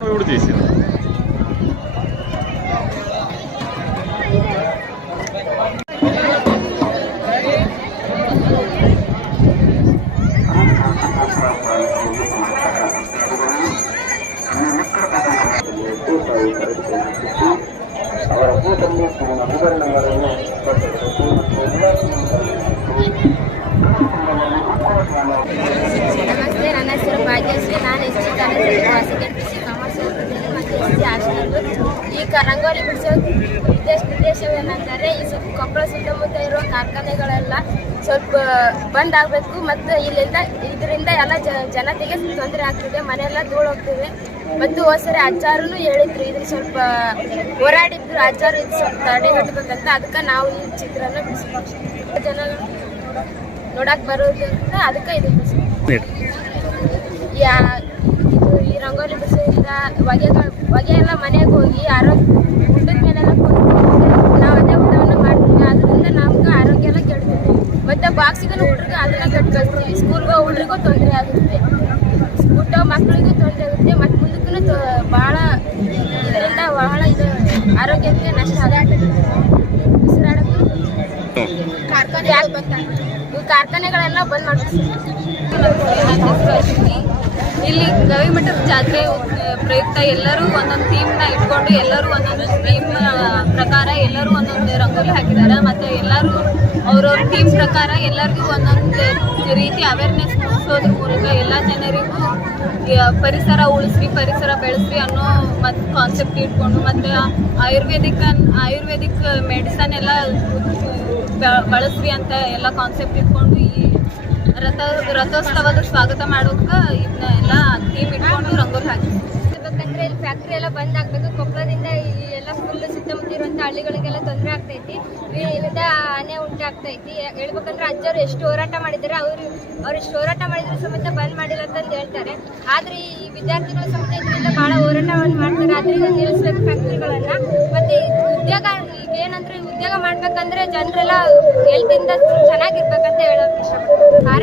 ಹೊಡೆದಿಸಿ ನಮಸ್ತೆ ಈ ಕ ರಂಗೋಲಿ ಬಿಡಿಸೋ ಉದ್ದೇಶ ಉದ್ದೇಶವೇನೆಂದರೆ ಈ ಸ್ವಲ್ಪ ಕೊಪ್ಪಳ ಸುತ್ತಮುತ್ತ ಇರುವ ಕಾರ್ಖಾನೆಗಳೆಲ್ಲ ಸ್ವಲ್ಪ ಬಂದ್ ಆಗಬೇಕು ಮತ್ತು ಇಲ್ಲಿಂದ ಇದರಿಂದ ಎಲ್ಲ ಜನತೆಗೆ ತೊಂದರೆ ಆಗ್ತಿದೆ ಮನೆಯೆಲ್ಲ ಧೂಳು ಹೋಗ್ತಿದೆ ಮತ್ತು ಹೋಸರಿ ಅಜ್ಜಾರು ಹೇಳಿದ್ರು ಇದ್ರ ಸ್ವಲ್ಪ ಹೋರಾಡಿದ್ರು ಅಜ್ಜಾರು ಇದು ಸ್ವಲ್ಪ ತಡೆಗಟ್ಟಬೇಕಂತ. ಅದಕ್ಕೆ ನಾವು ಈ ಚಿತ್ರನ ಬಿಡಿಸ್ಬೇಕು. ಜನ ನೋಡಕ್ಕೆ ಬರೋದ್ರಿಂದ ಅದಕ್ಕೆ ಇದು ಬಿಡಿಸ್ಬೇಕು. ಯಾ ಈ ರಂಗೋಲಿ ಬಿಡಿಸೋದ್ರಿಂದ ಹೊಗೆ ಹೊಗೆ ಎಲ್ಲ ಮನೆಗೆ ಹೋಗಿ ಆರೋಗ್ಯ ಊಟದ ಮೇಲೆಲ್ಲ ಕುಂತ್ಕೊಂಡು ನಾವು ಅದೇ ಊಟವನ್ನು ಮಾಡ್ತೀವಿ. ಅದರಿಂದ ನಮ್ಗೆ ಆರೋಗ್ಯ ಎಲ್ಲ ಕೆಡ್ತೀವಿ ಮತ್ತು ಬಾಕ್ಸಿಗೂ ಹುಡುಗರು ಅದನ್ನ ಕಟ್ ಕಳಿಸ್ತೀವಿ. ಸ್ಕೂಲ್ಗೆ ಹುಡ್ರಿಗೂ ತೊಂದರೆ ಆಗುತ್ತೆ. ಊಟ ಮಕ್ಕಳಿಗೂ ತೊಂದರೆ ಆಗುತ್ತೆ. ಮತ್ತು ಮುಂದಕ್ಕೂ ಭಾಳ ಇದರಿಂದ ಬಹಳ ಇದು ಆರೋಗ್ಯಕ್ಕೆ ನಷ್ಟ ಆಗುತ್ತೆ. ಉಸಿರಾಡೋಕ್ಕೂ ಕಾರ್ಖಾನೆ ಈ ಕಾರ್ಖಾನೆಗಳೆಲ್ಲ ಬಂದ್ ಮಾಡ್ಬೇಕು ಇಲ್ಲಿ ಗವಿ ಮಠದ ಜಾತ್ರೆ ಪ್ರಯುಕ್ತ ಎಲ್ಲರೂ ಒಂದೊಂದು ಥೀಮ್ನ ಇಟ್ಕೊಂಡು ಎಲ್ಲರೂ ಒಂದೊಂದು ಥೀಮ್ ಪ್ರಕಾರ ಎಲ್ಲರೂ ಒಂದೊಂದು ರಂಗೋಲಿ ಹಾಕಿದ್ದಾರೆ. ಮತ್ತು ಎಲ್ಲರೂ ಅವ್ರವ್ರ ಥೀಮ್ ಪ್ರಕಾರ ಎಲ್ಲರಿಗೂ ಒಂದೊಂದು ರೀತಿ ಅವೇರ್ನೆಸ್ ಮೂಡಿಸೋದ್ರ ಮೂಲಕ ಎಲ್ಲ ಜನರಿಗೂ ಪರಿಸರ ಉಳಿಸ್ರಿ, ಪರಿಸರ ಬೆಳೆಸ್ರಿ ಅನ್ನೋ ಮತ್ತು ಕಾನ್ಸೆಪ್ಟ್ ಇಟ್ಕೊಂಡು, ಮತ್ತು ಆಯುರ್ವೇದಿಕ್ ಆಯುರ್ವೇದಿಕ್ ಮೆಡಿಸನ್ ಎಲ್ಲ ಬಳಸ್ರಿ ಅಂತ ಎಲ್ಲ ಕಾನ್ಸೆಪ್ಟ್ ಇಟ್ಕೊಂಡು ರಥ, ರಥೋತ್ಸವದ ಸ್ವಾಗತ ಮಾಡೋಕೆ ಇದನ್ನ ಎಲ್ಲ ಥೀಮ್ ಇಟ್ಕೊಂಡು ರಂಗೋಲಿ ಹಾಕಿ ಇಲ್ಲಿ ಫ್ಯಾಕ್ಟ್ರಿ ಎಲ್ಲ ಬಂದ್ ಆಗ್ಬೇಕು. ಕೊಪ್ಪಳದಿಂದ ಈ ಎಲ್ಲ ಫುಲ್ ಸುತ್ತಮುತ್ತ ಇರುವಂತ ಹಳ್ಳಿಗಳಿಗೆಲ್ಲ ತೊಂದರೆ ಆಗ್ತೈತಿ. ಇದರಿಂದ ಆನೆ ಉಂಟಾಗ್ತೈತಿ ಹೇಳ್ಬೇಕಂದ್ರೆ ಅಜ್ಜರು ಎಷ್ಟು ಹೋರಾಟ ಮಾಡಿದ್ದಾರೆ, ಅವ್ರು ಅವ್ರು ಎಷ್ಟು ಹೋರಾಟ ಮಾಡಿದ್ರು ಸಮೇತ ಬಂದ್ ಮಾಡಿಲ್ಲ ಅಂತಂದು ಹೇಳ್ತಾರೆ. ಆದ್ರೆ ಈ ವಿದ್ಯಾರ್ಥಿಗಳು ಸಮೇತ ಇದರಿಂದ ಬಹಳ ಹೋರಾಟವನ್ನು ಮಾಡ್ತಾರೆ. ಆದ್ರಿಂದ ನಿಲ್ಲಿಸ್ಬೇಕು ಫ್ಯಾಕ್ಟ್ರಿಗಳನ್ನ ಮತ್ತೆ ಉದ್ಯೋಗ, ಈಗ ಏನಂದ್ರೆ ಉದ್ಯೋಗ ಮಾಡ್ಬೇಕಂದ್ರೆ ಜನರೆಲ್ಲ ಹೆಲ್ತಿಂದ ಚೆನ್ನಾಗಿರ್ಬೇಕಂತ ಹೇಳೋಕೆ ಇಷ್ಟಪಡ್ತೀನಿ